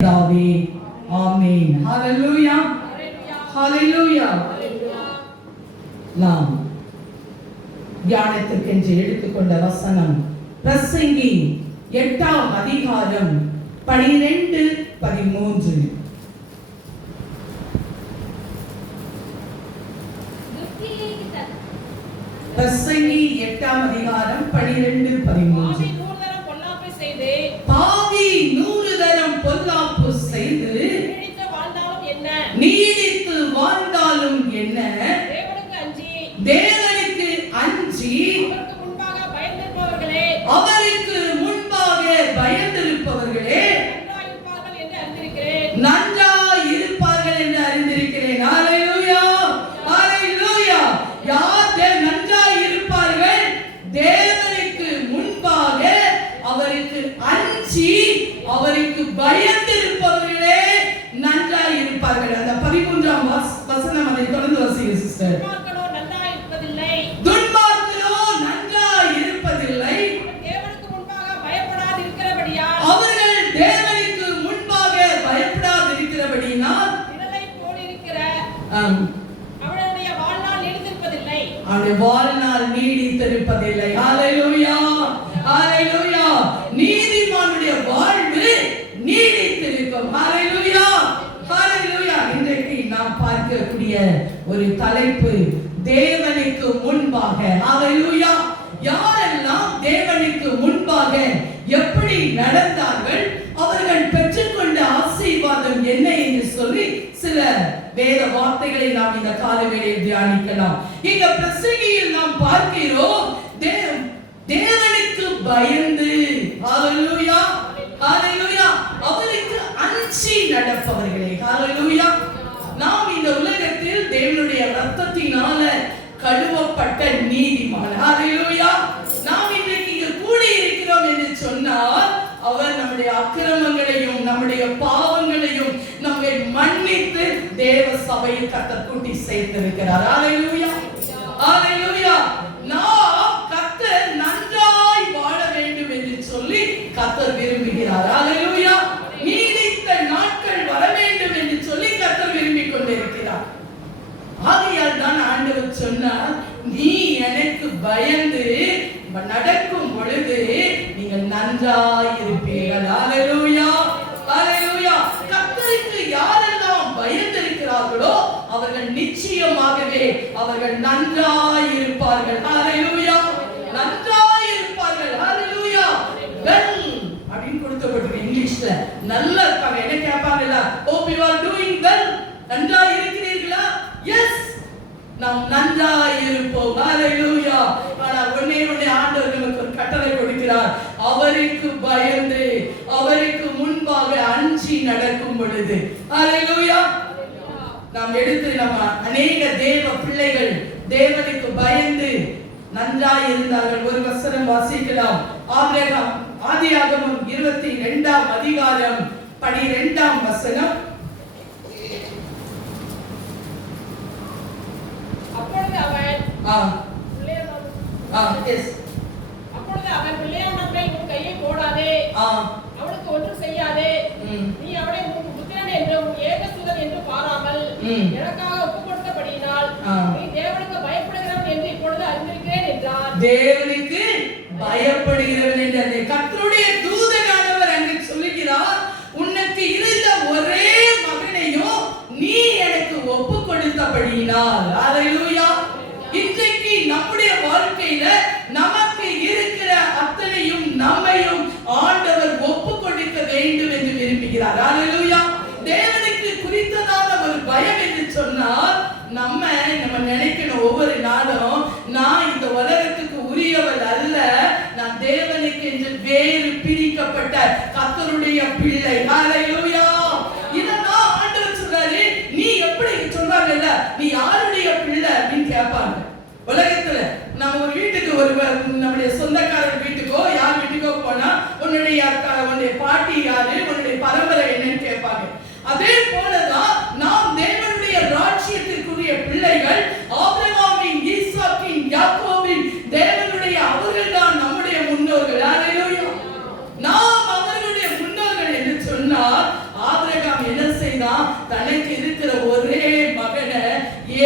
ஆமென். ஹalleluya. ஹalleluya. நாம் தியானத்திற்கு எடுத்துக்கொண்ட வசனம் பிரசங்கி 8ஆம் அதிகாரம் 12-13. பிரசங்கி 8ஆம் அதிகாரம் 12-13. பாவி 100 தரம் பொல்லாப்பு செய்து நீடித்து வாழ்ந்தாலும் என்ன, தேவனுக்கு அஞ்சி அவருக்கு முன்பாக பயந்திருப்பவர்களே நன்றாய் இருப்பார்கள் என்று அறிந்திருக்கிறேன். ஹalleluya, ஹalleluya. யார் நன்றாய் இருப்பார்கள்? தேவனுக்கு முன்பாக அவருக்கு அஞ்சி அவருக்கு பயந்திருப்பவர்களே நன்றாய் இருப்பார்கள். அந்த 13ஆம் வசனம் அதை தொடர்ந்து வாசிங்க சிஸ்டர். துன்மார்க்கனோ நன்றாய் இருப்பதில்லை, தேவனுக்கு முன்பாக பயப்படாதிருக்கிறபடியால் அவர்கள் தேவனுக்கு முன்பாக பயப்படாதிருக்கிறபடியினால் நிழலை போலிருக்கிற அவருடைய வாழ்நாள் நீடித்திருப்பதில்லை, அவருடைய வாழ்நாள் நீடித்திருப்பதில்லை. ஹalleluya, ஹalleluya. நீதிமானுடைய வாழ்வு நீடித்திருக்கும். ஹalleluya, ஹalleluya. இன்றைக்கு நாம் பார்க்கக்கூடிய ஒரு தலைப்பு தேவனுக்கு முன்பாக. ஹalleluya. யாரெல்லாம் தேவனுக்கு முன்பாக எப்படி நடந்தார்கள், அவர்கள் பெற்றுக்கொண்ட ஆசீர்வாதம் என்ன என்று சொல்லி சில வேத வார்த்தைகளை நாம் இந்த காலவேளையில் தியானிக்கலாம். இந்த பிரசங்கியில் நாம் பார்க்கிறோம் தேவனுக்கு பயந்து, ஹalleluya, ஹalleluya, அவருக்கு அஞ்சி நடப்பவர்களே. ஹalleluya. நாம் இந்த உலகத்தில் தேவனுடைய இரத்தத்தினால கழுவப்பட்ட நீதிமான். ஹalleluya. நாம் இன்றைக்கு இங்கு கூடி இருக்கிறோம் என்று சொன்னால் அவர் நம்முடைய அக்கிரமங்களையும் நம்முடைய பாவங்களையும் நம்மை மன்னித்து தேவ சபையில் கர்த்தர் கூட்டி சேர்த்திருக்கிறார். ஹalleluya, ஹalleluya. நாம் கர்த்தர் நன்றாய் வாழ வேண்டும் என்று சொல்லி கர்த்தர் விரும்புகிறார். ஹalleluya. நீடித்த நாட்கள் வர வேண்டும் என்று சொல்லி கர்த்தர் விரும்பிக் கொண்டிருக்கிறார். ஆகையால் தான் ஆண்டவர் சொன்னார், நீ எனக்கு பயந்து நடக்கும் பொழுது நீங்கள் நன்றாய் இருப்பீர்கள். ஹalleluya, ஹalleluya. கர்த்தருக்கு யாரெல்லாம் பயந்திருக்கிறார்களோ அவர்கள் நிச்சயமாகவே அவர்கள் நன்றாய் இருப்பார்கள். ஹalleluya, நன்றாய் இருப்பார்கள். ஹalleluya. வெல் அப்படினு கொடுக்கப்பட்டிருக்கு இங்கிலீஷ்ல. நல்லா இருப்பாங்க. என்ன கேட்பாங்கல, hope you are doing well, நன்றாய் இருக்கிறீர்களா? எஸ், நாம் நன்றாய் இருப்போம். ஹalleluya. ஆனால் ஒண்ணே ஆண்டவர் நமக்கு ஒரு கட்டளை கொடுக்கிறார். அவருக்கு பயந்து அவருக்கு முன்பாக அஞ்சி நடக்கும் பொழுது. ஹalleluya. நாம் எடுத்து நம்ம அநேக தேவ பிள்ளைகள் தேவனுக்கு பயந்து நன்றாய் இருந்தார்கள். ஒரு வசனம் வாசிக்கலாம். ஆபிரகாம், ஆதியாகமம் 22ஆம் அதிகாரம் 12ஆம் வசனம். அப்பொழுது அவன் பிள்ளையானவளை உன் கையை போடாதே, அவளுக்கு ஒன்றும் செய்யாதே, நீ அவளை உன் புத்திரன் என்றும் ஏகசுதன் என்று பாராமல் எனக்காக ஒப்புக் கொடுத்தபடியினால் நீ தேவனுக்கு பயப்படுகிறவன் என்று இப்பொழுது அறிந்திருக்கிறேன் என்றார். தேவனுக்கு பயப்படுகிறவன் என்று அந்த கர்த்தருடைய தூதனானவர் அங்கே சொல்லுகிறார், உனக்கு இருந்த ஒரே மகனையும் நீ எனக்கு ஒப்புக் கொடுத்தபடியினால். ஹalleluya. இன்றைக்கு நம்முடைய வாழ்க்கையில நமக்கு இருக்கிற அத்தனையும் நம்மையும் ஆண்டவர் ஒப்புக் கொடுக்க வேண்டும் என்று விரும்புகிறார். ஹalleluya. தேவனுக்கு குறித்ததான ஒரு பயம் என்று சொன்னால் நம்ம நினைக்கணும் ஒவ்வொரு நாளும், நான் இந்த உலகத்துக்கு உரியவர் அல்ல, நான் தேவனுக்கு என்று வேறு பிரிக்கப்பட்ட கர்த்தருடைய பிள்ளை. ஹalleluya. இதெல்லாம் ஆண்டவர் சொல்றாரு. நீ எப்படி சொல்றாங்கல்ல, நீ யாருடைய பிள்ளை அப்படின்னு கேட்பாங்க. உலகத்துல நம்ம ஒரு வீட்டுக்கு நம்முடைய சொந்தக்காரர் வீட்டுக்கோ யார் வீட்டுக்கோ போனா உன்னுடைய பாட்டி யாரு, உன்னுடைய பரம்பரை என்னன்னு கேட்பாங்க. அதே போலதான் நாம் தேவனுடைய ராஜ்யத்திற்குரிய பிள்ளைகள். ஆபிரகாமின், ஈசாக்கின், யாக்கோபின் தேவனுடைய அவர்கள் தான் நம்முடைய முன்னோர்கள். ஹalleluya. நாம் அவர்களுடைய முன்னோர்கள் என்று சொன்னால் ஆபிரகாம் என்ன செய்தான்? தனக்கு இருக்கிற ஒரே மகனை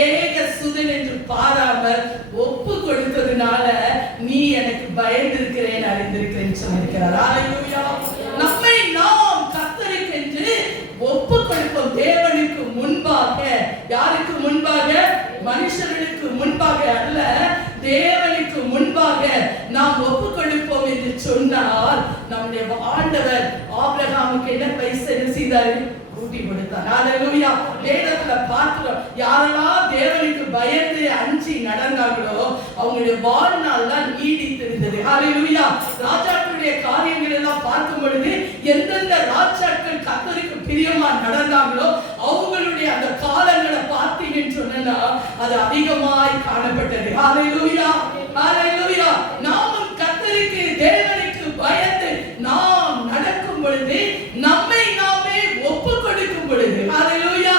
ஏக சுதன் என்று பாராமல் ஒப்பு கொடுத்ததுனால நீ எனக்கு பயந்து இருக்கிறேன், அறிந்திருக்கிறேன் சொல்லியிருக்கிறார். ஹல்லேலூயா. நம்மை நாம் கர்த்தருக்கென்று ஒப்பு கொடுப்போம். தேவனுக்கு முன்பாக. யாருக்கு முன்பாக? மனுஷர்களுக்கு முன்பாக அல்ல, தேவனுக்கு முன்பாக நாம் ஒப்பு கொடுப்போம் என்று சொன்னால் நம்முடைய ஆண்டவர் ஆபிரகாமுக்கு என்ன பரிசு செய்தாரு? கூட்டி கொடுத்தார். ஹல்லேலூயா. வேதத்துல பார்க்கிறோம், யாரெல்லாம் தேவனுக்கு பயந்து அஞ்சி நடந்தாங்களோ அவங்களுடைய வாழ்நாள் தான் நீடித்திருந்தது. ஹல்லேலூயா. ராஜாக்களுடைய காரியங்கள் எல்லாம் பார்க்கும் பொழுது எந்தெந்த ராஜாக்கள் கர்த்தருக்கு பிரியமா நடந்தாங்களோ அவங்களுடைய அந்த காலங்களை பார்த்தீங்கன்னு சொன்னா அது அதிகமாய் காணப்பட்டது. ஹல்லேலூயா. ஹல்லேலூயா. நாமும் கர்த்தருக்கு தேவனுக்கு பயந்து நாம் நடக்கும் பொழுது, நம்மை நாமே ஒப்பு கொடுக்கும் பொழுது, ஹல்லேலூயா,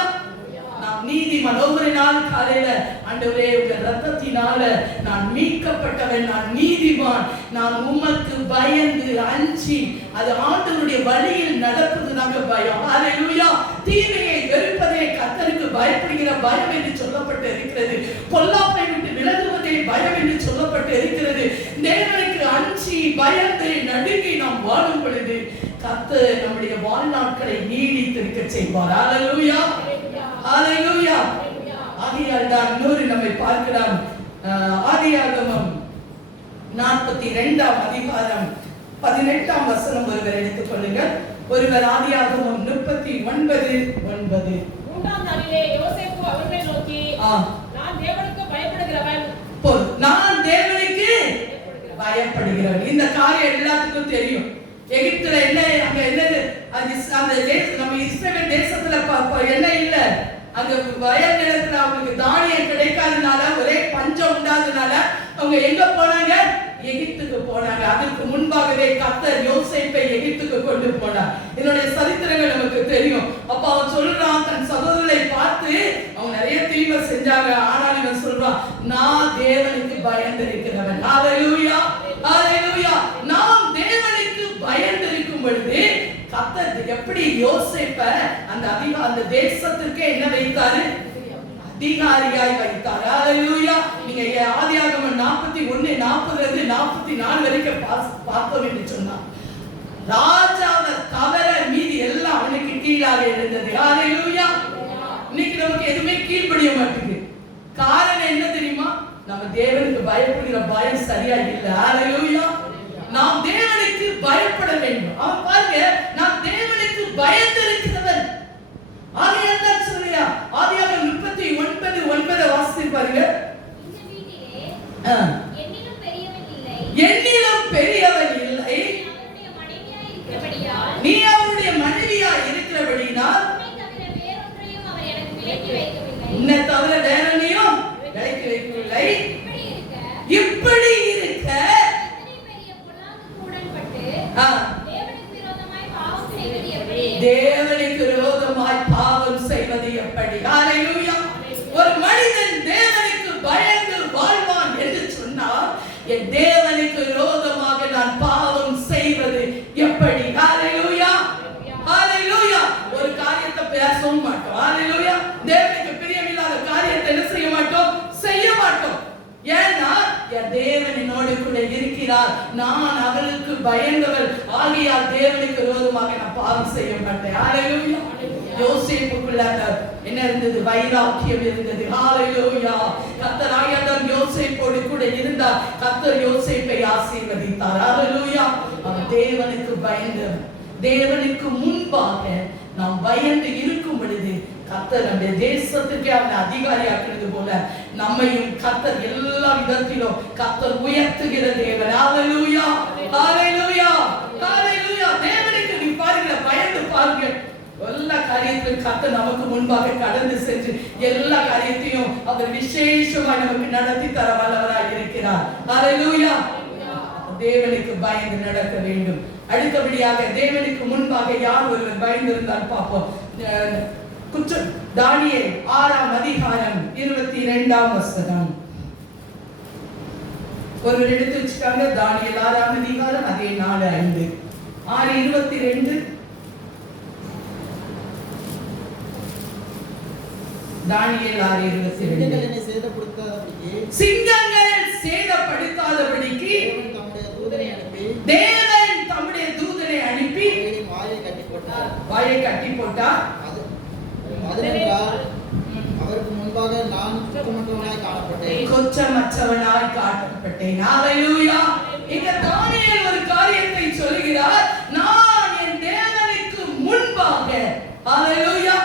நாம் நீதிமான். ஒவ்வொரு நாள் காலையில ஆண்டவரே உங்க ரத்தத்தினால நான் மீட்கப்பட்டவன், நான் நீதிமான், நான் உமக்கு பயந்து அஞ்சி அது ஆண்டவருடைய வழியில் நடப்பதுனாக பயம். ஹல்லேலூயா. தீமையை வெறுப்பதே கர்த்தருக்கு பயப்படுகிற பயம் என்று சொல்லப்பட்டு இருக்கிறது. பொல்லாப்பை விட்டு விலகுவதே பயம் என்று சொல்லப்பட்டு இருக்கிறது. தேவனுக்கு அஞ்சி பயந்து நடுங்கி நாம் வாழும் பொழுது கர்த்தர் நம்முடைய வாழ்நாட்களை நீடித்திருக்க செய்வார். ஹல்லேலூயா. ஹல்லேலூயா. ஆதியால் தான் இன்னொரு நம்மை பார்க்கலாம். ஆதியாகமம் 42ஆம் அதிகாரம் 18ஆம் வசனம் ஒருவர் எடுத்துக் கொள்ளுங்கள். ஒருவர் ஆதியாகமம் 39:9. 3ஆம் நாளிலே யோசேப்பு அவர்களை நோக்கி, நான் தேவனுக்கு பயப்படுகிறவன். நான் தேவனுக்கு பயப்படுகிறவன். இந்த காரியம் எல்லாத்துக்கும் தெரியும். எகிப்துல என்ன, அங்க என்னது, அந்த நம்ம இஸ்ரவேல் தேசத்துல என்ன இல்ல, அங்க வயல் நிலத்துல அவங்களுக்கு தானியம் கிடைக்காதனால, ஒரே பஞ்சம் உண்டாதனால அவங்க எங்க போனாங்க? எகிப்துக்கு போனாங்க. அதற்கு முன்பாகவே கர்த்தர் யோசேப்பை எகிப்துக்கு கொண்டு போனார். இதனுடைய சரித்திரங்கள் நமக்கு தெரியும். அப்ப அவன் சொல்றான், தன் சகோதரரை பார்த்து அவங்க நிறைய தீமை செஞ்சாங்க, ஆனால் இவன் சொல்றான், நான் தேவனுக்கு பயந்திருக்கிறவன். ஹல்லேலூயா. ஹல்லேலூயா. நாம் தேவனுக்கு பயந்திருக்கும் பொழுது கர்த்தர் எப்படி யோசேப்பை அந்த தேசத்திற்கே என்ன வைத்தாரு? அதிகாரியாய் வைத்தார். ஹல்லேலூயா. நீங்க ஆதியாகமம் 41:40-44 வரைக்கும் பார்ப்போம் என்று சொன்னா, ராஜாவை தவிர மீதி எல்லாம் அவனுக்கு கீழாக இருந்தது. ஹல்லேலூயா. இன்னைக்கு நமக்கு எதுவுமே கீழ்ப்படிய மாட்டேங்குது. காரணம் என்ன தெரியுமா? நம்ம தேவனுக்கு பயப்படுகிற பயம் சரியா இல்ல. ஹல்லேலூயா. நாம் தேவனுக்கு பயப்பட வேண்டும். அவன் பாருங்க, நான் தேவனுக்கு பயந்திருக்கிறவன். ஆதியாகமம் தான் சொல்றியா? ஆதியாகமம் 39:9 வாசித்து பாருங்க. இந்த வீட்டிலே என்னிலும் பெரியவன் இல்லை, அவருடைய மனைவியாய் இருக்கிறபடியால், நீ அவருடைய மனைவியாய் இருக்கிறபடியால் உன்னை தவிர வேற ஒன்றையும் விலக்கி வைக்கவில்லை. இப்படி இருக்க இத்தனை பெரிய பொல்லாங்குக்கு உடன்பட்டு தேவனுக்கு விரோதமாய் பாவம் செய்வது எப்படி? ஹல்லேலூயா. ஒரு மனிதன் தேவனுக்கு பயந்து வாழ்வான் என்று சொன்னால், என் தேவனுக்கு விரோதமாக நான் பாவம் செய்வது எப்படி? ஹல்லேலூயா. ஹல்லேலூயா. ஒரு காரியத்தை பேசவும் மாட்டோம். ஹல்லேலூயா. தேவனுக்கு பிரியமில்லாத காரியத்தை என்ன செய்ய மாட்டோம்? செய்ய மாட்டோம். ஏன்னா என் தேவன் என்னோடு கூட இருக்கிறார், நான் அவருக்கு பயந்தவர், ஆகையால் தேவனுக்கு விரோதமாக நான் பாவம் செய்ய மாட்டேன். ஹல்லேலூயா. யோசேப்புக்குள்ள என்ன இருந்தது? வைராக்கியம் இருந்தது. ஹல்லேலூயா. கர்த்தர் ஆயதான் யோசேப்போடு கூட இருந்தார். கர்த்தர் யோசேப்பை ஆசீர்வதித்தார். ஹல்லேலூயா. அவன் தேவனுக்கு பயந்தவன். தேவனுக்கு முன்பாக நாம் பயந்து இருக்கும் பொழுது கர்த்தர் நம்முடைய தேசத்துக்கு அவனை அதிகாரியாக்குறது போல நம்மையும் கர்த்தர் எல்லா விதத்திலும் கர்த்தர் உயர்த்துகிற தேவன். ஹல்லேலூயா. ஹல்லேலூயா. ஹல்லேலூயா. தேவனுக்கு நீ பாருங்க, பயந்து பாருங்க, எல்லா காரியத்திலும் கர்த்தர் நமக்கு முன்பாக கடந்து சென்று எல்லா காரியத்தையும் அவர் விசேஷமாக நமக்கு நடத்தி தர வல்லவராய் இருக்கிறார். ஹல்லேலூயா. தேவனுக்கு பயந்து நடக்க வேண்டும். அடுத்தபடியாக தேவனுக்கு முன்பாக யார் ஒருவர் பயந்து இருந்தால் பார்ப்போம். தானியேல் 6ஆம் அதிகாரம் 22ஆம் வசனம். ஒருவர் எடுத்து வச்சுக்காங்க. தானியேல் 6ஆம் அதிகாரம் அதே 4:5 6:22. தானியேல் 6:22. சிங்கங்கள் என்னை சேதப்படுத்தாதபடிக்கு சிங்கங்கள் சேதப்படுத்தாதபடிக்கு தேவன் தம்முடைய தூதனை அனுப்பி வாயை கட்டி போட்டார். வாயை கட்டி போட்டார். அதனால் அவருக்கு முன்பாக நான் குற்றமற்றவனாய் காணப்பட்டேன். குற்றமற்றவனாய் காணப்பட்டேன். ஹalleluya. இங்க தானியேல் ஒரு காரியத்தை சொல்கிறார். நான் என் தேவனுக்கு முன்பாக, ஹalleluya.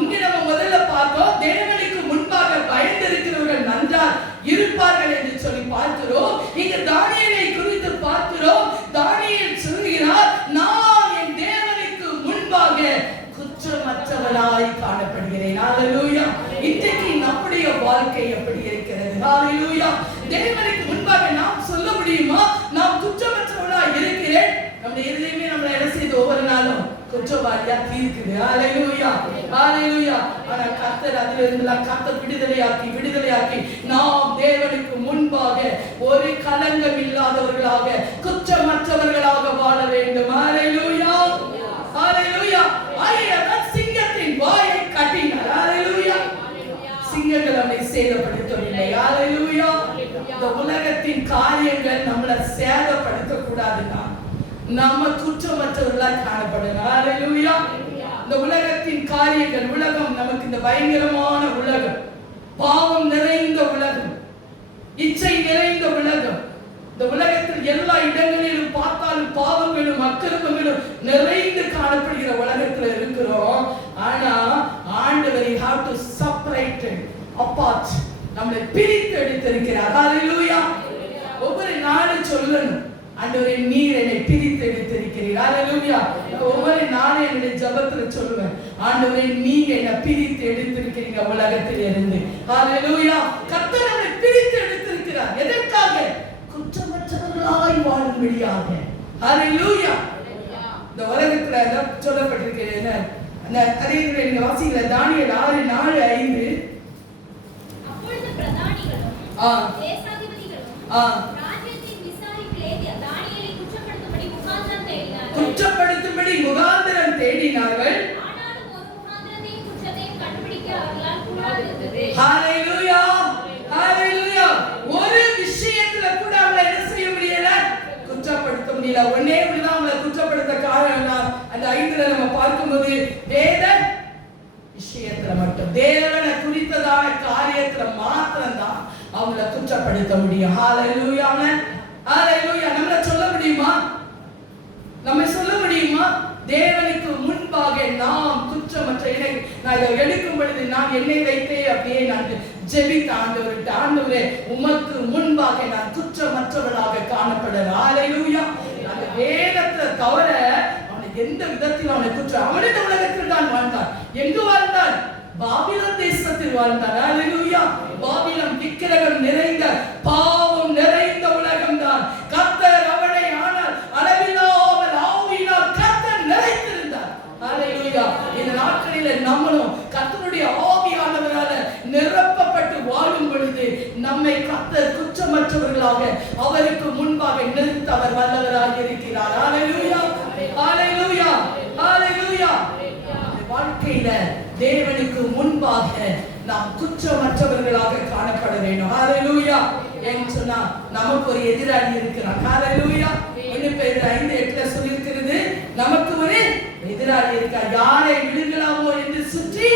இங்க நம்ம முதல்ல பார்த்தோம், தேவனுக்கு முன்பாக பயந்திருக்கிறவர்கள் நன்றாக இருப்பார்கள் என்று சொல்லி பார்க்கிறோம். இங்க தானியேலை குறித்து பார்க்கிறோம். தானியேல் சொல்கிறார், நான் என் தேவனுக்கு முன்பாக குற்றமற்றவனாய் காணப்படுகிறேன். ஹalleluya. இன்றைக்கு நம்முடைய வாழ்க்கை எப்படி இருக்கிறது? ஹalleluya. தேவனுக்கு முன்பாக நாம் சொல்ல முடியுமா, நான் குற்றமற்றவனாய் இருக்கிறேன்? நம்முடைய இதயமே நம்மளை என்ன செய்து ஒவ்வொரு நாளும் குற்றவாளியா தீர்க்குது. ஹalleluya, ஹalleluya. ஆனா கர்த்தர் அதிலிருந்தெல்லாம் கர்த்தர் விடுதலையாக்கி நாம் தேவனுக்கு முன்பாக ஒரு கலங்கம் இல்லாதவர்களாக, குற்றமற்றவர்களாக வாழ வேண்டும். ஹalleluya, ஹalleluya. ஆயிரம் சிங்கத்தின் வாயை கட்டினார். ஹalleluya. சிங்கங்கள் நம்மை சேதப்படுத்தவில்லை. ஹalleluya. இந்த உலகத்தின் காரியங்கள் நம்மளை சேதப்படுத்த கூடாதுன்னா நம்ம குற்றமற்றவர்களாக காணப்படணும். ஹalleluya. இந்த உலகத்தின் காரியங்கள், உலகம் நமக்கு இந்த பயங்கரமான உலகம், பாவம் நிறைந்த உலகம், இச்சை நிறைந்த உலகம், இந்த உலகத்தில் எல்லா இடங்களிலும் பார்த்தாலும் பாவங்களும் அக்கிரமங்களும் நிறைந்து காணப்படுகிற உலகத்தில் இருக்கிறோம். ஆனா ஆண்டவர் have to separate apart, நம்மை பிரித்து எடுத்திருக்கிறார். ஹalleluya. ஒவ்வொரு நாளும் சொல்லணும், ஆண்டவரே நீர் என்னை பிரித்து எடுத்திருக்கிறீர். ஹalleluya. ஒவ்வொரு நாளும் என்னுடைய ஜெபத்துல சொல்லுவேன், ஆண்டவரே நீங்க என்னை பிரித்து எடுத்திருக்கிறீங்க உலகத்தில் இருந்து. ஹalleluya. கர்த்தர் நம்மை பிரித்து எடுத்திருக்கிறார். எதற்காக? குற்றமற்றவர்களாய் வாழும்படியாக. ஹalleluya. இந்த உலகத்துல சொல்லப்பட்டிருக்கிறது அந்த அறிவுரை நீங்க வாசிக்கல, தானியேல் 6:4-5. அப்பொழுது பிரதானிகளும் தேசாதிபதிகளும் ராஜ்யத்தின் விசாரிப்பிலே தானியேலை குற்றப்படுத்தும்படி முகாந்திரம் தேடினார்கள். ஆனாலும் ஒரு முகாந்திரத்தையும் குற்றத்தையும் கண்டுபிடிக்க அவர்களால் கூடாதிருந்தது. ஹalleluya, ஹalleluya. ஒரு விஷயத்துல கூட அவங்களை என்ன செய்ய முடியல, குற்றப்படுத்த முடியல. ஒண்ணே ஒண்ணுதான் அவங்களை குற்றப்படுத்த காரணம். அந்த 5ல நம்ம பார்க்கும்போது வேத விஷயத்துல மட்டும், தேவனை குறித்ததான காரியத்துல மாத்திரம்தான் அவங்களை குற்றப்படுத்த முடியும். ஹalleluya, ஹalleluya. நம்மள சொல்ல முடியுமா, நம்ம சொல்ல முடியுமா, தேவனுக்கு முன்பாக நாம் குற்றமற்ற, நான் இதை எடுக்கும் பொழுது நான் என்னை வைத்தே அப்படியே நான் ஜெபித்த ஆண்டவரே உமக்கு முன்பாக நான் குற்றமற்றவளாக காணப்படுறேன். ஹalleluya. அந்த வேதத்தை தவிர அவனை எந்த விதத்தில் அவனை குற்றம், அவனே இந்த உலகத்தில் தான் வாழ்ந்தான். எங்கு வாழ்ந்தான்? பாபிலோன் தேசத்தில் வாழ்ந்தான். ஹalleluya. பாபிலோன் விக்கிரகம் நிறைந்த, பாவம் நிறைந்த உலகம் தான். கர்த்தர் அவனை ஆனால் அளவில்லாமல் ஆவியினால் கர்த்தர் நிறைத்திருந்தார். ஹalleluya. இந்த நாட்களில் நம்மளும் கர்த்தருடைய ஆவியானவரால நிரப்பப்பட்டு வாழும் பொழுது நம்மை கர்த்தர் குற்றமற்றவர்களாக அவருக்கு முன்பாக நிறுத்த அவர் வல்லவராக இருக்கிறார். ஹalleluya, ஹalleluya, ஹalleluya. வாழ்க்கையில தேவனுக்கு முன்பாக நாம் குற்றமற்றவர்களாக காணப்பட வேண்டும். ஹalleluya. ஏன்னு சொன்னா நமக்கு ஒரு எதிராளி இருக்கிறான். ஹalleluya. 1 பேதுரு 5:8 சொல்லியிருக்கிறது, நமக்கு ஒரு எதிராளி இருக்கார், யாரை விழுங்கலாமோ என்று சுற்றி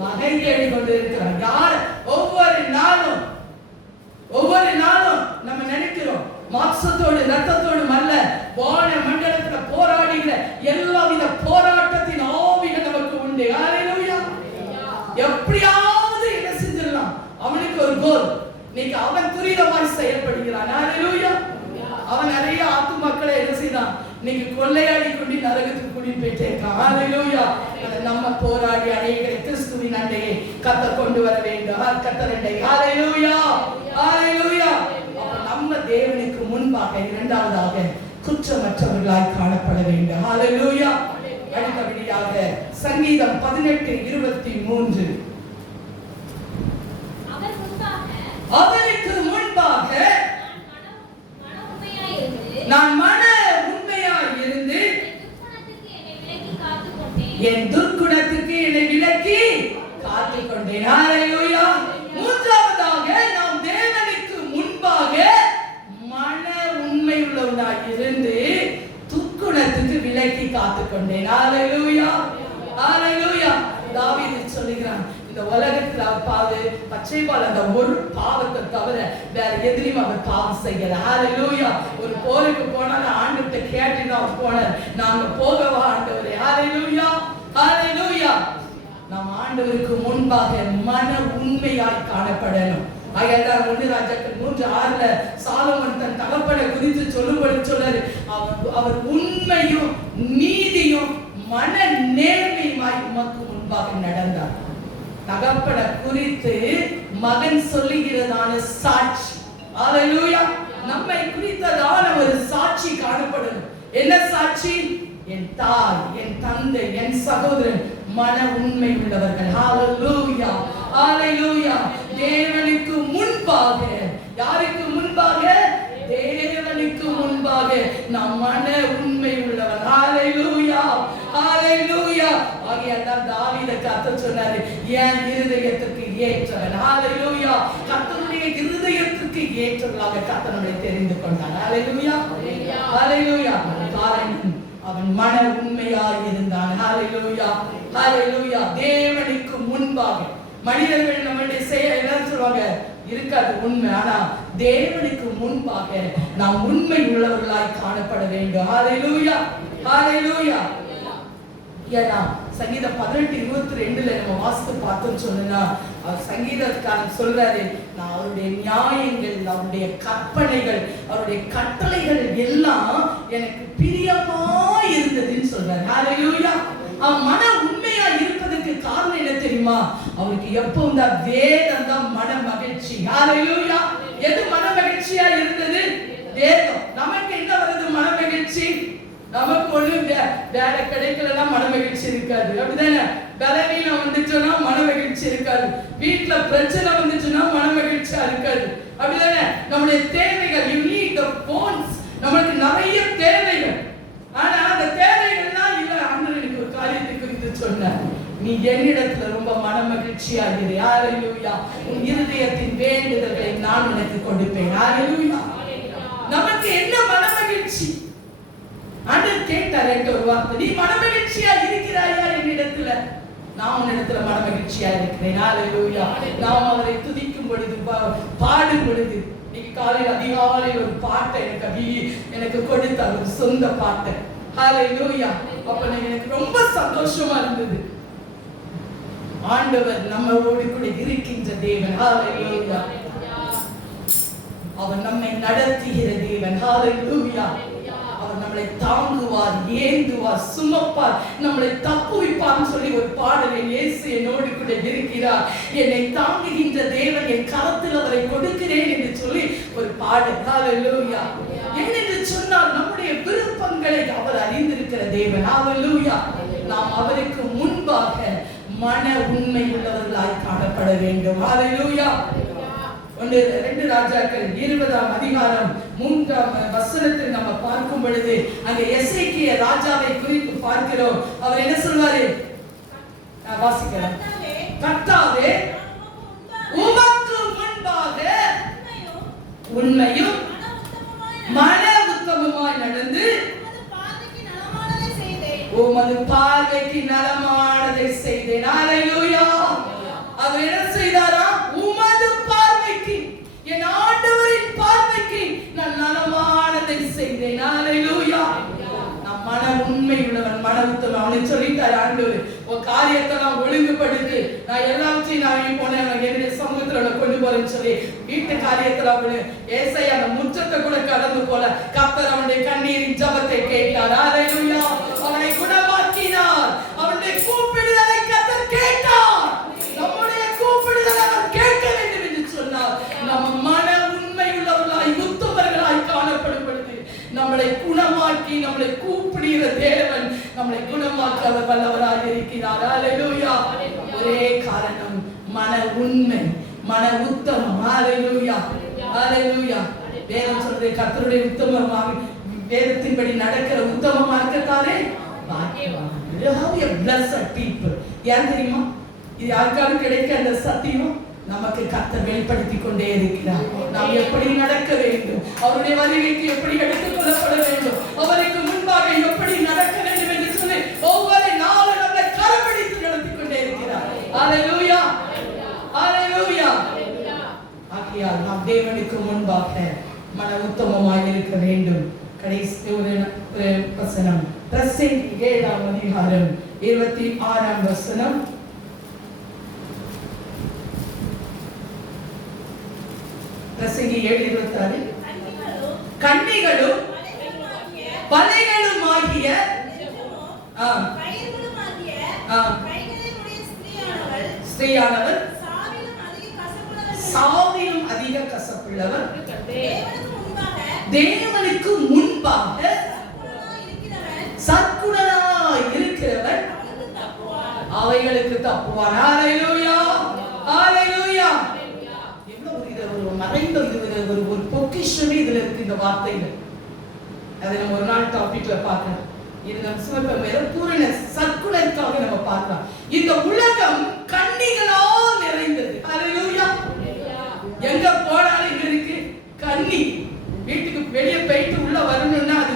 வகை தேடி கொண்டு இருக்கிறார். யார்? ஒவ்வொரு நாளும் நம்ம நினைக்கிறோம் மாம்சத்தோடு ரத்தத்தோடு அல்ல, வான மண்டலத்துல போராடுகிற எல்லாவித போராட்டத்தின் ஆவிகள் நமக்கு உண்டு. ஹalleluya. எப்படியாவது என்ன செஞ்சிடலாம், அவனுக்கு ஒரு கோல். இன்னைக்கு அவன் துரிதமாய் செயல்படுகிறான். ஹalleluya. அவன் நிறைய ஆத்துமாக்களை என்ன செய்தான், இன்னைக்கு கொள்ளையாடி கொண்டு நரகத்துக்கு கூட்டிட்டு போயிட்டே இருக்கான். ஹalleluya. நம்ம போராடி அநேகரை கிறிஸ்துவின் அண்டையை கர்த்தர் கொண்டு வர வேண்டும். கர்த்தர் அண்டை. ஹalleluya, ஹalleluya. நம்ம தேவனுக்கு முன்பாக இரண்டாவதாக குற்றமற்றவர்களாய் காணப்பட வேண்டும். ஹalleluya. அடுத்தபடியாக சங்கீதம் 18:23. அவருக்கு முன்பாக நான் மன உண்மையாய் இருந்து என் துர்க்குணத்துக்கு என்னை விலக்கி காத்துக் கொண்டேன். கற்றுக்கொண்டேன். ஹalleluya. மூன்றாவதாக நாம் தேவனுக்கு முன்பாக மன உண்மை உள்ளவனாய் இருந்து துக்குணத்துக்கு விலக்கி காத்துக்கொண்டேன். ஹalleluya. ஹalleluya. தாவீது சொல்லுகிறான், இந்த உலகத்துல பாவு பச்சைபால் அந்த ஒரு பாவத்தை தவிர வேற எதிரையும் அவர் பாவம் செய்யல. ஹalleluya. ஒரு போருக்கு போனால ஆண்டவர்கிட்ட கேட்டு அவர் போனார், நாங்க போகவா ஆண்டவரே? ஹalleluya. ஹalleluya. நாம் ஆண்டவருக்கு முன்பாக மன உண்மையாய் காணப்படணும். ஆகையால் 1 ராஜாக்கள் 3:6 சாலமோன் தன் தகப்பனை குறித்து சொல்லும்படி சொல்றாரு, அவர் உண்மையும் நீதியும் மன நேர்மையுமாய் உமக்கு முன்பாக நடந்தார். தகப்பனை குறித்து மகன் சொல்லுகிறதான சாட்சி, ஹalleluya, நம்மை குறித்ததான ஒரு சாட்சி காணப்படணும். என்ன சாட்சி? என் தாய், என் தந்தை, என் சகோதரன் மன உண்மை உள்ளவர்கள். ஹalleluya. ஹalleluya. தேவனுக்கு முன்பாக, யாருக்கு முன்பாக? தேவனுக்கு முன்பாக நாம் மன உண்மை உள்ளவர். ஹalleluya. ஹalleluya. ஆகையால் தாவீது கர்த்தர் சொன்னாரு, என் இருதயத்திற்கு ஏற்றவன். ஹalleluya. கர்த்தருடைய இருதயத்திற்கு ஏற்றவனாக கர்த்தர் நம்மை தெரிந்து கொண்டார். ஹalleluya. ஹalleluya. காரணம் அவன் மன உண்மையாய் இருந்தான். ஹalleluya. ஹalleluya. தேவனுக்கு முன்பாக மனிதர்கள் நம்மளுடைய செய்ய என்ன சொல்வாங்க? இருக்காது உண்மை. ஆனா தேவனுக்கு முன்பாக நாம் உண்மை உள்ளவர்களாய் காணப்பட வேண்டும். ஹalleluya. ஹalleluya. ஏன்னா சங்கீதம் 18:22 நம்ம வாசித்து பார்த்தோம்னு சொன்னா, அவர் சங்கீதக்காரன் சொல்றாரு, நான் அவருடைய நியாயங்கள், அவருடைய கற்பனைகள், அவருடைய கட்டளைகள் எல்லாம் எனக்கு பிரியமா இருந்ததுன்னு சொல்றாரு. ஹalleluya. அவன் மன உண்மையா இருப்பதற்கு காரணம் என்ன தெரியுமா? அவருக்கு எப்பவும் தான் வேதம் தான் மன மகிழ்ச்சி. ஹalleluya. எது மன மகிழ்ச்சியா இருந்தது? வேதம். நமக்கு என்ன வருது மன மகிழ்ச்சி? நமக்கு ஒண்ணு வேலை கிடைக்கலன்னா மன மகிழ்ச்சி இருக்காது, அப்படிதானே? பலவீனம் வந்துச்சுன்னா மன மகிழ்ச்சி இருக்காது, வீட்டுல பிரச்சனை வந்துச்சுன்னா மன மகிழ்ச்சியா இருக்காது, அப்படிதானே? நம்முடைய தேவைகள், you need the wants, நம்மளுக்கு நிறைய தேவைகள். ஆனா அந்த தேவைகள்லாம் இல்ல. ஆண்டவர் எனக்கு ஒரு காரியத்தை குறித்து சொன்னார், நீ என்னிடத்துல ரொம்ப மன மகிழ்ச்சியா இரு. ஹalleluya. உன் இருதயத்தின் வேண்டுதல்களை நான் உனக்கு கொடுப்பேன். ஹalleluya. நமக்கு என்ன மன மகிழ்ச்சி? ஆண்டவர் கேட்டாரே ஒரு வார்த்தை, நீ மன மகிழ்ச்சியா இருக்கிறாயா என்னிடத்துல? நான் உன்னிடத்துல மன மகிழ்ச்சியா இருக்கிறேன். ஹalleluya. நாம் அவரை துதிக்கும் பொழுது, பாடும் பொழுது, இன்னைக்கு காலையில் அதிகாலையில் ஒரு பாட்டை எனக்கு கொடுத்தார், ஒரு சொந்த பாட்டை. ஹalleluya. அப்ப எனக்கு ரொம்ப சந்தோஷமா இருந்தது. ஆண்டவர் நம்மளோடு கூட இருக்கின்ற தேவன். ஹalleluya. அவர் நம்மை நடத்துகிற தேவன். ஹalleluya. அவர் நம்மளை தாங்குவார், ஏந்துவார், சுமப்பார், நம்மளை தப்புவிப்பார்னு சொல்லி ஒரு பாடலில் இயேசு என்னோடு கூட இருக்கிறார், என்னை தாங்குகின்ற தேவன், என் கரத்தில் அவரை கொடுக்கிறேன் என்று சொல்லி ஒரு பாடல். ஹalleluya. ஏனென்று சொன்னால் நம்முடைய விருப்பங்களை அவர் அறிந்திருக்கிற தேவன். ஹalleluya. நாம் அவருக்கு முன்பாக மன உண்மை உள்ளவர்களாய் காணப்பட வேண்டும். ஹalleluya. 2 ராஜாக்கள் 20ஆம் அதிகாரம் 3ஆம் வசனத்தில் நம்ம பார்க்கும் பொழுது அங்க எசேக்கிய ராஜாவை குறித்து பார்க்கிறோம். அவர் என்ன சொல்வாரு? வாசிக்கிறேன். கர்த்தாவே, உமக்கு முன்பாக உண்மையும் மன உத்தமமாய் நடந்து உமது பார்வைக்கு நலமானதை செய்தேன். ஹalleluya. அவர் என்ன செய்தாரா? உமது பார்வைக்கு, என் ஆண்டவரின் பார்வைக்கு நான் நலமானதை செய்தேன். ஹalleluya. நான் மன உண்மை உள்ளவன், மன உத்தமன். அவனை சொல்லிட்டார் ஆண்டவர், உன் காரியத்தெல்லாம் ஒழுங்குபடுத்து, நான் எல்லாத்தையும் நான் போனேன் என்னுடைய சமூகத்துல கொண்டு போறேன்னு சொல்லி வீட்டு காரியத்துல அவனு ஏசாயா அந்த முற்றத்தை கூட கடந்து போல கர்த்தர் அவனுடைய கண்ணீரின் ஜெபத்தை கேட்டார். ஹalleluya. அவனை குணமாக்கினார். அவனுடைய கூப்பிடுதலை கர்த்தர் கேட்டார். நம்முடைய கூப்பிடுதலை அவர் கேட்க வேண்டும் என்று சொன்னார். நம்ம மன உண்மை உள்ளவர்களாய் உத்தமர்களாய் காணப்படும் பொழுது நம்மளை குணமாக்கி, நம்மளை கூப்பிடுகிற தேவன் நம்மளை குணமாக்க அவர் வல்லவராக இருக்கிறார். ஹalleluya. ஒரே காரணம் மன உண்மை, மன உத்தமம். ஹalleluya. ஹalleluya. வேதம் சொல்றது கர்த்தருடைய உத்தமமாக, வேதத்தின்படி நடக்கிற உத்தமமா இருக்கத்தாரே பாக்கியவான்கள். How a blessed people. ஏன் தெரியுமா? இது யாருக்காரும் கிடைக்க அந்த சத்தியம் நமக்கு கர்த்தர் வெளிப்படுத்தி கொண்டே இருக்கிறார். நாம் எப்படி நடக்க வேண்டும், அவருடைய வருகைக்கு எப்படி எடுத்துக் கொள்ளப்பட வேண்டும், அவருக்கு முன்பாக எப்படி நடக்க வேண்டும் என்று சொல்லி ஒவ்வொரு நாளும் நம்மை கரப்பிடித்து நடத்தி கொண்டே இருக்கிறார். அல்லேலூயா, அல்லேலூயா. ஆகையால் நாம் தேவனுக்கு முன்பாக மன உத்தமமாக இருக்க வேண்டும். கடைசி ஒரு வசனம், பிரசங்கி 7ஆம் அதிகாரம் 26ஆம் வசனம். பிரசங்கி 7:26. கன்னிகளும் பலைகளுமாகிய ஸ்திரீயானவர் சாவிலும் அதிக கசப்புள்ளவர், தேவனுக்கு முன்பாக சற்குணராய் இருக்கிறவர் அவைகளுக்கு தப்புவார். ஹல்லேலூயா, ஹல்லேலூயா. ஒரு மறைந்த ஒரு பொக்கிஷமே இதுல இருக்கு இந்த வார்த்தையில. அதை நம்ம ஒரு நாள் டாபிக்ல பார்க்கலாம். இது நம்ம சிவப்ப பூரண சற்குணருக்காக நம்ம பார்க்கலாம். இந்த உலகம் கன்னிகளால் நிறைந்தது. ஹல்லேலூயா. எங்க போனாலும் இங்க இருக்கு கன்னி. வீட்டுக்கு வெளியே போயிட்டு உள்ள வரணும்னா அது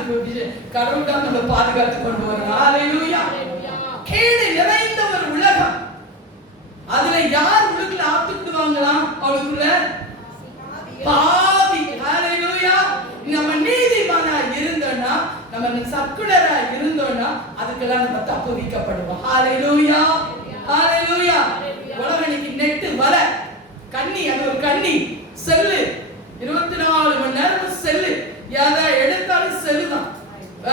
கடவுள் தான் நம்ம பாதுகாத்து கொண்டு வரணும். ஹல்லேலூயா. கேடு நிறைந்த ஒரு உலகம். அதுல யார் உலகுல ஆத்துக்குவாங்களாம்? அவளுக்குள்ள பாவி. ஹல்லேலூயா. நம்ம நீதிமானா இருந்தோம்னா, நம்ம சற்குணரா இருந்தோம்னா அதுக்கெல்லாம் நம்ம தப்புவிக்கப்படுவோம். ஹல்லேலூயா, ஹல்லேலூயா. உலகனிக்கு நெட்டு வர கண்ணி, அது ஒரு கண்ணி செல்லு, 24 மணி நேரம் செல்லு, எதை எடுத்தாலும் செல்லுதான்.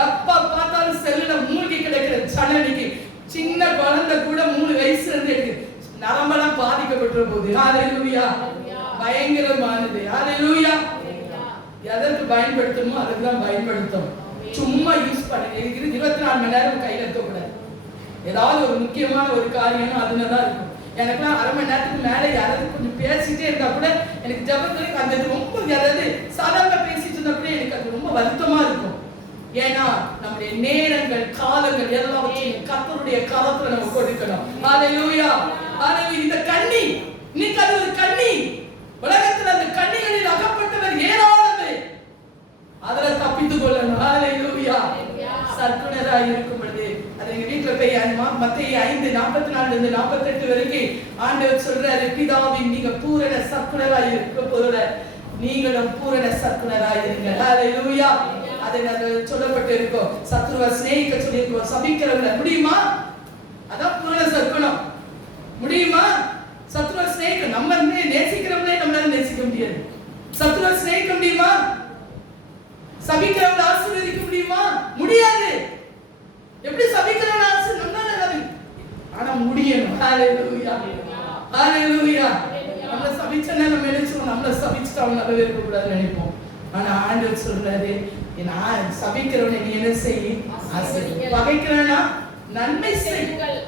எப்ப பார்த்தாலும் செல்லுல மூழ்கி கிடக்கிற சனனிக்கு சின்ன குழந்தை கூட 3 வயசுல இருந்து இருக்கு, நரம்பெல்லாம் பாதிக்கப்பட்ட போது. ஹல்லேலூயா. பயங்கரமானது. ஹல்லேலூயா. எதற்கு பயன்படுத்தணுமோ அதுக்கு தான் பயன்படுத்தும். சும்மா யூஸ் பண்ணி 24 மணி நேரம் கையில தூக்கூடாது. ஏதாவது ஒரு முக்கியமான ஒரு காரியம் அதுலதான் இருக்கும். எனக்குலாம் அரை மணி நேரத்துக்கு மேல யாராவது கொஞ்சம் பேசிட்டே இருந்தா கூட எனக்கு ஜபத்துக்கு அந்த ரொம்ப யாராவது சாதாரண பேசிட்டு இருந்தா கூட எனக்கு அது ரொம்ப வருத்தமா இருக்கும். ஏன்னா நம்முடைய நேரங்கள் காலங்கள் எல்லாவற்றையும் கர்த்தருடைய கரத்துல நம்ம கொடுக்கணும். ஹல்லேலூயா, ஹல்லேலூயா. இந்த கண்ணி இன்னைக்கு அது ஒரு கண்ணி. உலகத்துல அந்த கண்ணிகளில் அகப்பட்டவர் ஏராளமே. அதுல தப்பித்துக் கொள்ளணும். ஹல்லேலூயா. சற்குணராய் இருக்கும் பொழுது அது எங்க வீட்டுல போய் மத்தேயு 5:44 48 வரைக்கும் ஆண்டவர் சொல்றாரு, பிதாவின் நீங்க பூரண சற்குணராய் இருக்க போல நீங்களும் பூரண சற்குணராய் இருங்க. ஹல்லேலூயா. அது சொல்லப்பட்டு இருக்கும். சத்ருவை சிநேகிக்க சொல்லியிருக்கோம். சபிக்கிறவங்கள முடியுமா? அதான் பூரண சற்குணம். முடியுமா? சத்ருவை சிநேகிக்க நம்ம நேசிக்கிறவங்களே நம்மளால நேசிக்க முடியாது. சத்ருவை சிநேகிக்க முடியுமா? சபிக்கிறவங்களை ஆசீர்வதிக்க முடியுமா? முடியாது. எப்படி சபிக்கிறவங்களை ஆசீர்வதிக்க? ஆனா முடியணும். ஹல்லேலூயா, ஹல்லேலூயா. நம்மள சபிச்சனா நம்ம நினைச்சோம், நம்மள சபிச்சுட்டு அவங்க நல்லவே இருக்க கூடாதுன்னு நினைப்போம். ஆனா ஆண்டவர் சொல்றாரு, நான் சபிக்கிறவனை நீ என்ன செய்? ஆசீர்வதி. பகைக்கிறவனா நன்மை செய்யுங்கள்.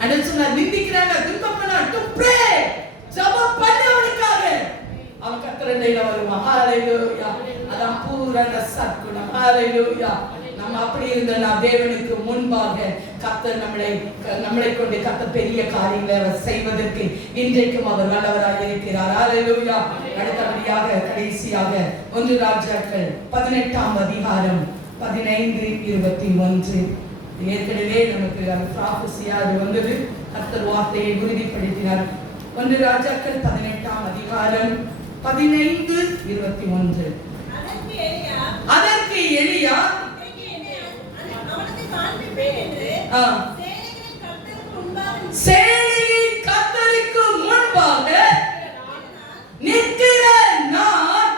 ஆண்டவர் சொன்னார், நிந்திக்கிறாங்க, துன்பம் பண்ணா டு ப்ரே, ஜெபம் பண்ணவனுக்காக அவன் கர்த்தரண்டையில வருவான். ஹல்லேலூயா. அதான் பூரண சற்குணம். ஹல்லேலூயா. நம்ம அப்படி இருந்தோம்னா தேவனுக்கு முன்பாக கர்த்தர் நம்மளை கொண்டு கர்த்தர் பெரிய காரியங்களை செய்வதற்கு இன்றைக்கும் அவர் வல்லவராக இருக்கிறார். ஹல்லேலூயா. அடுத்தபடியாக கடைசியாக 1 ராஜாக்கள் 18ஆம் அதிகாரம் 15-21. ஏற்கனவே நமக்கு அந்த ப்ராபசியா அது வந்தது. கர்த்தர் வார்த்தையை உறுதிப்படுத்தினார். 1 ராஜாக்கள் 18ஆம் அதிகாரம் 15-21. அதற்கு எலியா சேனையின் கர்த்தருக்கு முன்பாக நிற்கிற நான்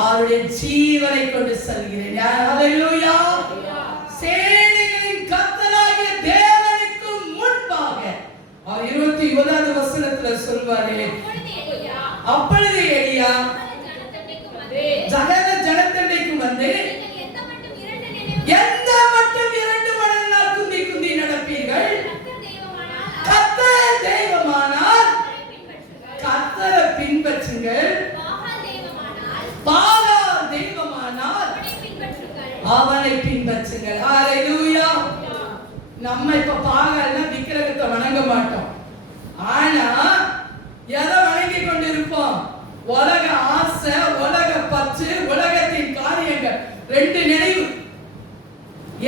அவருடைய ஜீவனை கொண்டு சொல்கிறேன். ஹல்லேலூயா. சேனைகளின் கர்த்தராகிய தேவனுக்கு முன்பாக அவர் 21வது வசனத்துல சொல்வாரே, அப்பொழுது எலியா ஜனத ஜனத்தண்டைக்கு வந்து எந்த மட்டும் 2 மடங்கால் குந்தி குந்தி நடப்பீர்கள்? கர்த்தர் தெய்வமானால் கர்த்தரை பின்பற்றுங்கள், பாகால் தெய்வமானால் அவனை பின்பற்றுங்கள். ஹல்லேலூயா. நம்ம இப்ப பாகால்னா விக்கிரகத்தை வணங்க மாட்டோம். ஆனா எதை வணங்கி கொண்டிருப்போம்? உலக ஆசை, உலக பற்று, உலகத்தின் காரியங்கள். ரெண்டு நினைவு.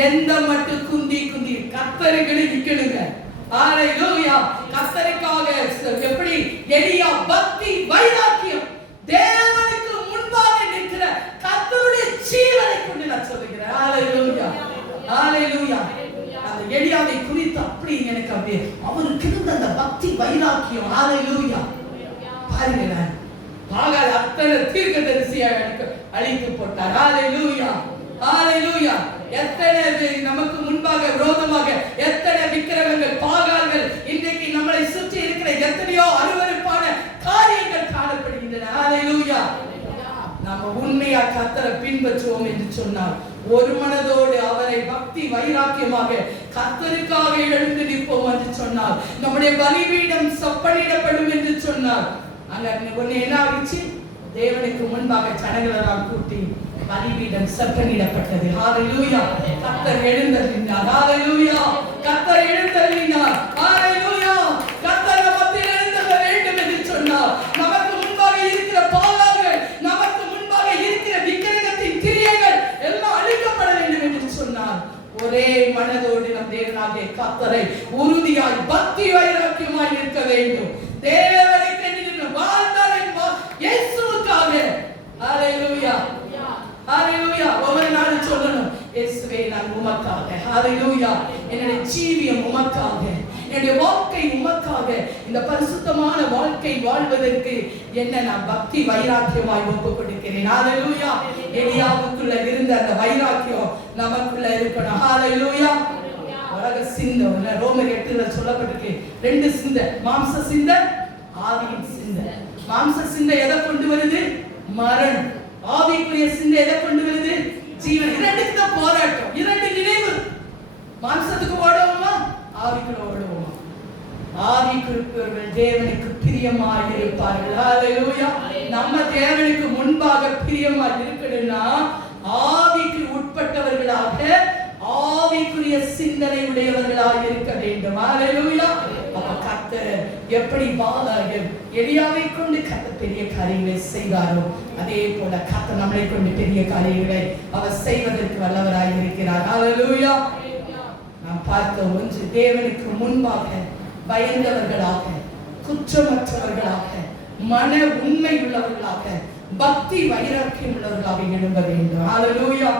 எந்த மட்டும் குந்தி கர்த்தருக்குன்னு நிக்கணுங்க. ஹalleluya. கர்த்தருக்காக எப்படி எலியா பக்தி வைராக்கியம், தேவனுக்கு முன்பாக நிற்கிற கர்த்தருடைய ஜீவனை கொண்டு நான் சொல்லுகிறேன். ஹalleluya, ஹalleluya. அந்த எலியாவை குறித்து அப்படி எனக்கு அப்படியே அவருக்கு இருந்த அந்த பக்தி வைராக்கியம். ஹalleluya. பாருங்க, பாகால் அத்தனை தீர்க்கதரிசியை அழித்து போட்டார். ஹalleluya, ஹalleluya. எத்தனை நமக்கு முன்பாக விரோதமாக எத்தனை விக்கிரகங்கள், பாகால்கள் இன்றைக்கு நம்மளை சுற்றி இருக்கிற எத்தனையோ அருவருப்பான காரியங்கள் காணப்படுகின்றன. ஹalleluya. நாம உண்மையா கர்த்தரை பின்பற்றுவோம் என்று சொன்னால், ஒரு மனதோடு அவரை பக்தி வைராக்கியமாக கர்த்தருக்காக எழுந்து நிற்போம் என்று சொன்னால், நம்முடைய பலிபீடம் செப்பனிடப்படும் என்று சொன்னால், அங்க ஒண்ணு என்ன ஆகிச்சு? தேவனுக்கு முன்பாக ஜனங்களை கூட்டி பலிபீடம் செப்பனிடப்பட்டது. ஹalleluya. கர்த்தர் எழுந்தருளினார். ஹalleluya. கர்த்தர் எழுந்தருளினார். ஹalleluya. கர்த்தர் மத்தியில் எழுந்தருள வேண்டும் என்று சொன்னார். நமக்கு முன்பாக இருக்கிற பாவங்கள், நமக்கு முன்பாக இருக்கிற விக்கிரகத்தின் கிரியைகள் எல்லாம் அழிக்கப்பட வேண்டும் என்று சொன்னார். ஒரே மனதோடு நம் தேவனாகிய கர்த்தரை உறுதியாய் பக்தி வைராக்கியமாய் இருக்க வேண்டும். தேவனை கண்டு வாழ்ந்தால் இயேசுவுக்காக. ஹalleluya, ஹalleluya. ஒவ்வொரு நாளும் சொல்லணும், இயேசுவே நான் உமக்காக. ஹalleluya. என்னுடைய ஜீவியம் உமக்காக, என்னுடைய வாழ்க்கை உமக்காக. இந்த பரிசுத்தமான வாழ்க்கை வாழ்வதற்கு என்ன நான் பக்தி வைராக்கியமாய் ஒப்புக் கொடுக்கிறேன். ஹalleluya. எலியாவுக்குள்ள இருந்த அந்த வைராக்கியம் நமக்குள்ள இருக்கணும். ஹalleluya. உலக சிந்தை ரோமர் 8ல சொல்லப்பட்டிருக்கு. ரெண்டு சிந்தை, மாம்ச சிந்தை, ஆவியின் சிந்தை. மாம்ச சிந்தை எதை கொண்டு வருது? மரணம். ஆவிக்குரிய சிந்தை எதை கொண்டு வருது? ஜீவன். இரண்டுக்கு தான் போராட்டம், இரண்டு நினைவு. மாம்சத்துக்கு ஓடுவோமா, ஆவிக்குள்ள ஓடுவோமா? ஆவிக்குரியவர்கள் தேவனுக்கு பிரியமாய் இருப்பார்கள். ஹalleluya. நம்ம தேவனுக்கு முன்பாக பிரியமாய் இருக்கணும்னா ஆவிக்கு உட்பட்டவர்களாக, ஆவிக்குரிய சிந்தனை உடையவர்களாக இருக்க வேண்டும். ஹalleluya. அப்ப கர்த்தர் எப்படி எலியாவை கொண்டு கர்த்தர் பெரிய காரியங்களை செய்தாரோ, அதே போல கர்த்தர் நம்மளை கொண்டு பெரிய காரியங்களை அவர் செய்வதற்கு வல்லவராய் இருக்கிறார். ஹalleluya. நாம் பார்த்த ஒன்று, தேவனுக்கு முன்பாக பயந்தவர்களாக, குற்றமற்றவர்களாக, மன உண்மை உள்ளவர்களாக, பக்தி வைராக்கியம் உள்ளவர்களாக எழும்ப வேண்டும். ஹalleluya.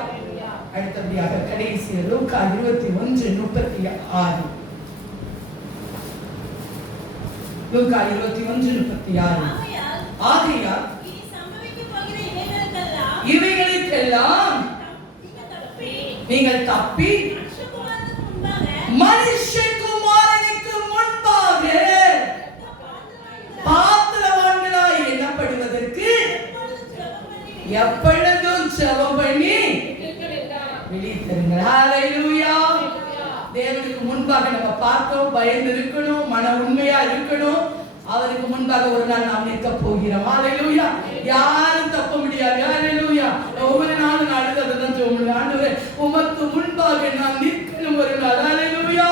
அடுத்தபடியாக கடைசி லூக்கா 21:36. லூக்கா 21:36. ஆகையால் இவைகளுக்கெல்லாம் நீங்கள் தப்பி மனுஷகுமாரனுக்கு முன்பாக பாத்திரவான்களாய் எண்ணப்படுவதற்கு எப்பொழுதும் ஜெபம் பண்ணி விழித்திருங்கள். ஹalleluya. தேவனுக்கு முன்பாக நம்ம பார்த்தோம், பயந்து இருக்கணும், மன உண்மையா இருக்கணும். அவருக்கு முன்பாக ஒரு நாள் நாம் நிற்க போகிறோம். ஹalleluya. யாரும் தப்ப முடியாது. ஹalleluya. ஒவ்வொரு நாளும் அழுததான் சொல்லுங்க, ஆண்டவரே உமக்கு முன்பாக நான் நிற்கணும் ஒரு நாள். ஹalleluya.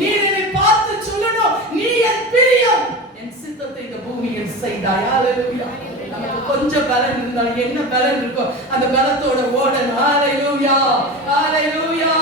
நீ என்னை பார்த்து சொல்லணும், நீ என் பிரியம், என் சித்தத்தை இந்த பூமியில் செய்தாய். ஹalleluya. நமக்கு கொஞ்சம் பலன் இருந்தாலும் என்ன பலன் இருக்கோ அந்த பலத்தோட ஓடணும். ஹalleluya, ஹalleluya.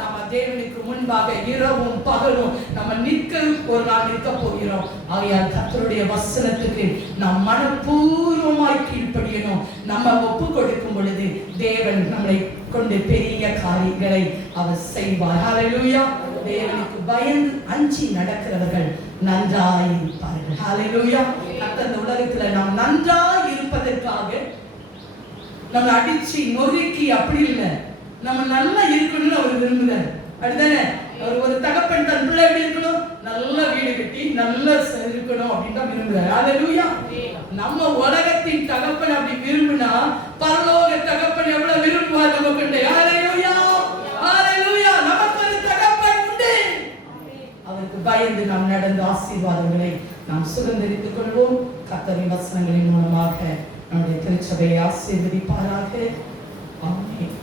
நம்ம தேவனுக்கு முன்பாக இரவும் பகலும் நம்ம நிற்க ஒரு நாள் நிற்க போகிறோம். ஆகையால் கர்த்தருடைய வசனத்துக்கு நாம் மனப்பூர்வமாய் கீழ்ப்படியணும். நம்ம ஒப்பு கொடுக்கும் பொழுது தேவன் நம்மளை கொண்டு பெரிய காரியங்களை அவர் செய்வார். ஹalleluya. தேவனுக்கு பயந்து அஞ்சி நடக்கிறவர்கள் நன்றாய் இருப்பார்கள். ஹalleluya. கர்த்தர் உலகத்துல நாம் நன்றாய் இருப்பதற்காக நம்ம அடிச்சு நொறுக்கி அப்படி இல்லை, நம்ம நல்லா இருக்கணும்னு அவர் விரும்புகிறார். அப்படிதானே? ஒரு தகப்பன் தன் பிள்ளை எப்படி இருக்கணும்? நல்ல வீடு கட்டி நல்லா இருக்கணும் அப்படின்னு தான் விரும்புகிறார். ஹalleluya. நம்ம உலகத்தின் தகப்பன் அப்படி விரும்பினா பரலோக தகப்பன் எவ்வளவு விரும்புவார் நம்ம கொண்டு. ஹalleluya, ஹalleluya. நமக்கு ஒரு தகப்பன் உண்டு. அவருக்கு பயந்து நாம் நடந்த ஆசீர்வாதங்களை நாம் சுதந்திரித்துக் கொள்வோம். கர்த்தரின் வசனங்களின் மூலமாக நம்முடைய திருச்சபையை ஆசீர்வதிப்பாராக. ஆமென்.